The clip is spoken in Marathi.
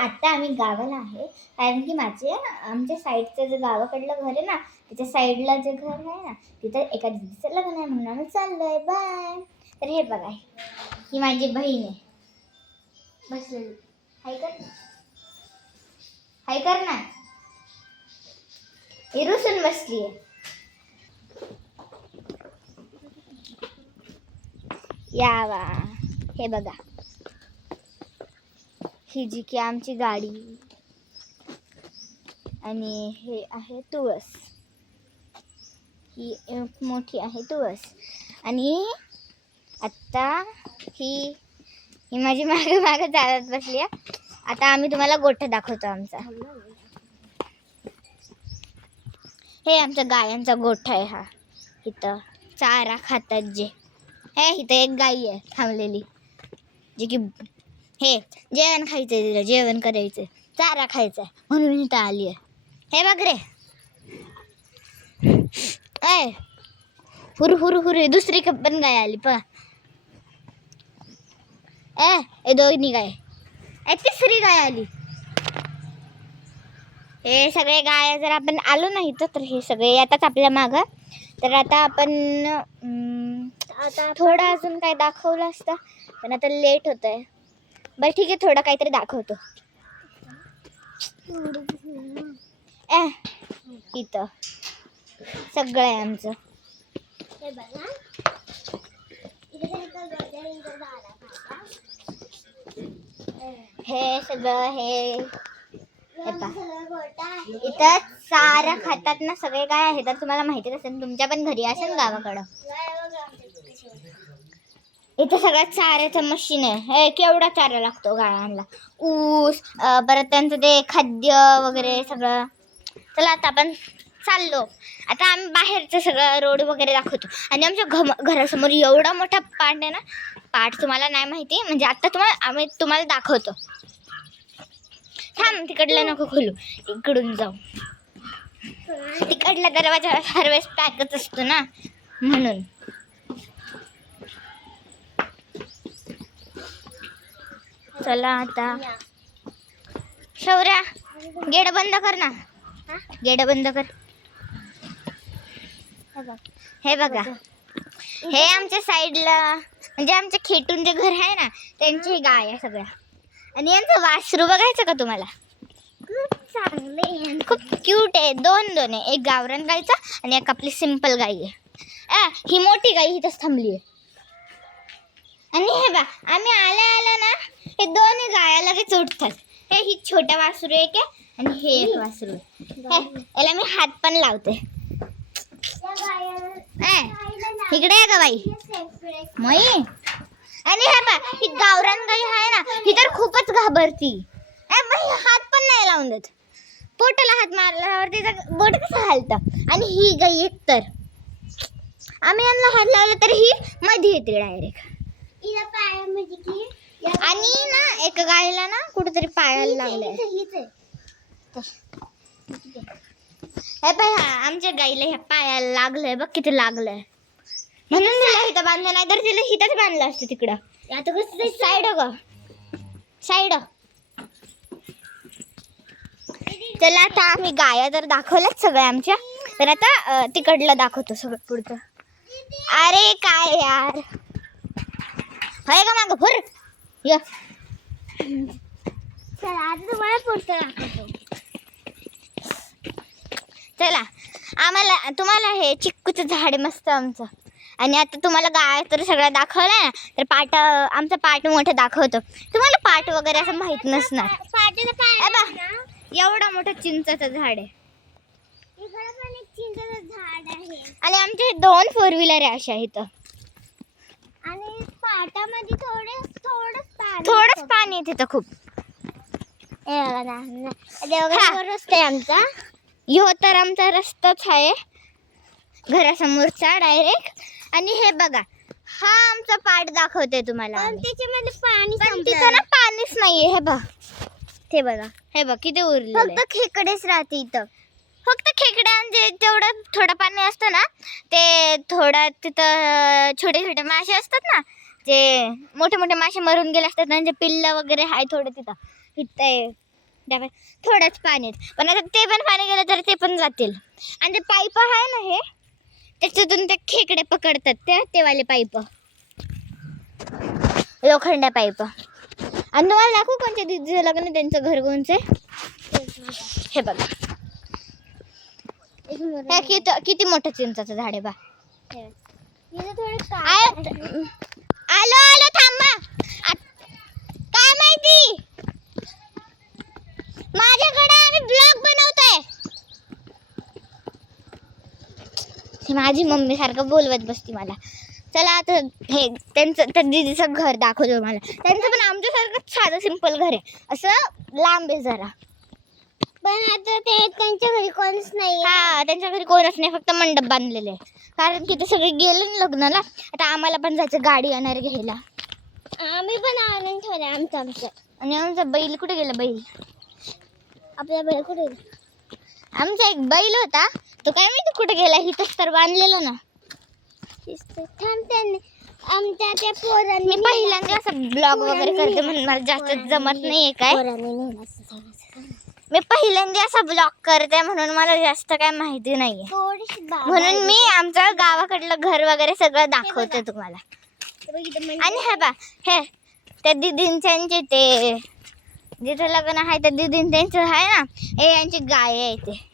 आता आम्ही गावाला आहे, कारण की आमच्या साईडचं जे गावाकडलं घर आहे ना, त्याच्या साईडला जे घर आहे ना, तिथं एका दिदीचं लग्न आहे म्हणून आम्ही चाललोय. बाय. तर हे बघा, ही माझी बहीण आहे बसलेली. हाय कर ना, ही रुसून बसली आहे. यावा, हे बघा, ही जी की आमची गाडी आणि हे आहे तुळस. ही एक मोठी आहे तुळस आणि आता ही माझी मागे चालत बसली आहे. आता आम्ही तुम्हाला गोठा दाखवतो आमचा. हे आमच्या गायांचा गोठा आहे. हा इथं चारा खातात जे. हे इथं एक गाई आहे थांबलेली, जे की हे जेवण खायचंय, तिला जेवण करायचंय, चारा खायचा म्हणून इथं आली आहे. हे बघ रे, हुर हुर हुर. दुसरी पण गाय आली पा. दोन्ही गाय, तिसरी गाय आली. हे सगळे गाय जर आपण आलो नाही तर हे सगळे येतात आपल्या मागं. तर आता आपण आता थोडं अजून काय दाखवलं असतं, पण आता लेट होत आहे. बरं ठीक आहे, थोडं काहीतरी दाखवतो. इथं सगळं आहे आमचं. हे सगळं हे इथं चारा खातात ना सगळे काय आहे. तर तुम्हाला माहितीच असेल, तुमच्या पण घरी असेल गावाकडं. इथं सगळ्यात चाऱ्याचं मशीन आहे. हे केवढा चारा लागतो गायांना, ऊस, परत त्यांचं ते खाद्य वगैरे सगळं. चला आता आपण चाललो. आता आम्ही बाहेरचं सगळं रोड वगैरे दाखवतो. आणि आमच्या घरासमोर एवढा मोठा पाट आहे ना. पाट तुम्हाला नाही माहिती, म्हणजे आता आम्ही तुम्हाला दाखवतो. थांब, तिकडला नको खोलू, इकडून जाऊ. तिकडला दरवाजा हरवेळेस पॅकच असतो ना, म्हणून. चला आता शौर्या, गेट बंद कर ना. गेट बंद कर. हे बघा, हे आमच्या साईडला म्हणजे आमच्या खेटून जे घर आहे ना, त्यांची गाय आहे सगळ्या. आणि यांचं वासरू बघायचं का तुम्हाला? खूप चांगले, खूप क्यूट आहे. दोन आहे, एक गावरान गायचा आणि एक आपली सिंपल गाय आहे. ही मोठी गाय इथंच थांबली आहे. आणि हे बा, आम्ही आल्या ना, हे दोन्ही गाया लगेच उठतात. ही छोट्या वासरू एक आहे आणि हे एक वासरू आहे. याला मी हात पण लावते. इकडे आहे का बाई मई? आणि हे बा, ही गावरान गाई आहे ना, ही तर खूपच घाबरती. हात पण नाही लावून देत. पोटाला हात मारल्यावर तिचं बोट कसं हलतं. आणि ही गाई एक तर आम्ही यांना हात लावला तर ही मध्ये येते डायरेक्ट. आणि ना एका गायला ना कुठेतरी पायाला लागलंय. हे पाय, आमच्या गाईला ह्या पायाला लागलंय बघ, किती लागलंय. म्हणून तिला इथं बांधलं, नाही तर तिला इथंच बांधलं असतं तिकडं. आता कसं साईड ग साईड. चला आता आम्ही गाया तर दाखवल्याच सगळ्या आमच्या, तर आता तिकडलं दाखवतो सगळं पुढचं. अरे काय यार, होय का मागं फुर. चला आता तुम्हाला पुढचं दाखवतो. चला, तुम्हाला हे चिक्कूचं झाड मस्त आमचं. आणि आता तुम्हाला गाय तर सगळं दाखवलं ना, तर आमचं पाट मोठं दाखवतो. तुम्हाला पाट वगैरे असं माहित नसणार. एवढा मोठं चिंचाचं झाड आहे. आणि आमचे 2 4 व्हीलर आहे अशा इथं. आणि पाटामध्ये थोडंच पाणी आहे तिथं खूप. रस्ता आमचा, ह्यो तर आमचा रस्ताच आहे घरासमोरचा डायरेक्ट. आणि हे बघा, हा आमचा पाट दाखवते तुम्हाला. त्याच्यामध्ये पाणी, तिथं ना पाणीच नाहीये. हे बघ, ते बघा, हे बघ किती उरले. फक्त खेकडेच राहते इथं. फक्त खेकड्यांचे तेवढं थोडं पाणी असतं ना, ते थोडं तिथं छोटे छोटे मासे असतात ना, जे मोठे मोठे मासे मरून गेले असतात, त्यांचे पिल्लं वगैरे आहे थोडं तिथं. थोडंच पाणी, पण आता ते पण पाणी गेलं तर ते पण जातील. आणि ते पाईप आहे ना हे, त्याच्यातून ते खेकडे पकडतात, ते वाले पाईप, लोखंडा पाईप. आणि तुम्हाला दाखवू कोणत्या दीदीचं लग्न, त्यांचं घर कोणचे. हे बघा, किती मोठं चिंचाचं झाड आहे बा. आलो थांबा. काय माहिती, माझ्याकडे आम्ही ब्लॉग बनवतोय. माझी मम्मी सारखं बोलवत बसती मला. चला आता हे त्यांचं त्या दीदीचं घर दाखवतो मला. त्यांचं पण आमच्यासारखं साधं सिंपल घर आहे, असं लांब आहे जरा. पण आता ते त्यांच्या घरी कोणच नाही. हा, त्यांच्या घरी कोणच नाही, फक्त मंडप बांधलेले आहे. कारण की ते सगळे गेले ना लग्नाला. आता आम्हाला पण जायचं गाडी येणार घ्यायला. आम्ही पण आणून ठेवले आमचं. आणि आमचा बैल कुठे गेला? बैल आपला बैल कुठे गेला? आमचा एक बैल होता, तो काय माहिती कुठे गेला. इथंच तर बांधलेला ना. आमच्या त्या पोरांनी, मी पहिल्यांदा असं ब्लॉग वगैरे करते म्हणून मला जास्त जमत नाहीये काय. मी पहिल्यांदा असा ब्लॉग करते म्हणून मला जास्त काय माहिती नाहीये, म्हणून मी आमचं गावाकडलं घर वगैरे सगळं दाखवते तुम्हाला. आणि हे बा, हे त्या दीदींचे ते जिथं लग्न आहे त्या दीदींचं आहे ना, हे यांची गाय आहे ते.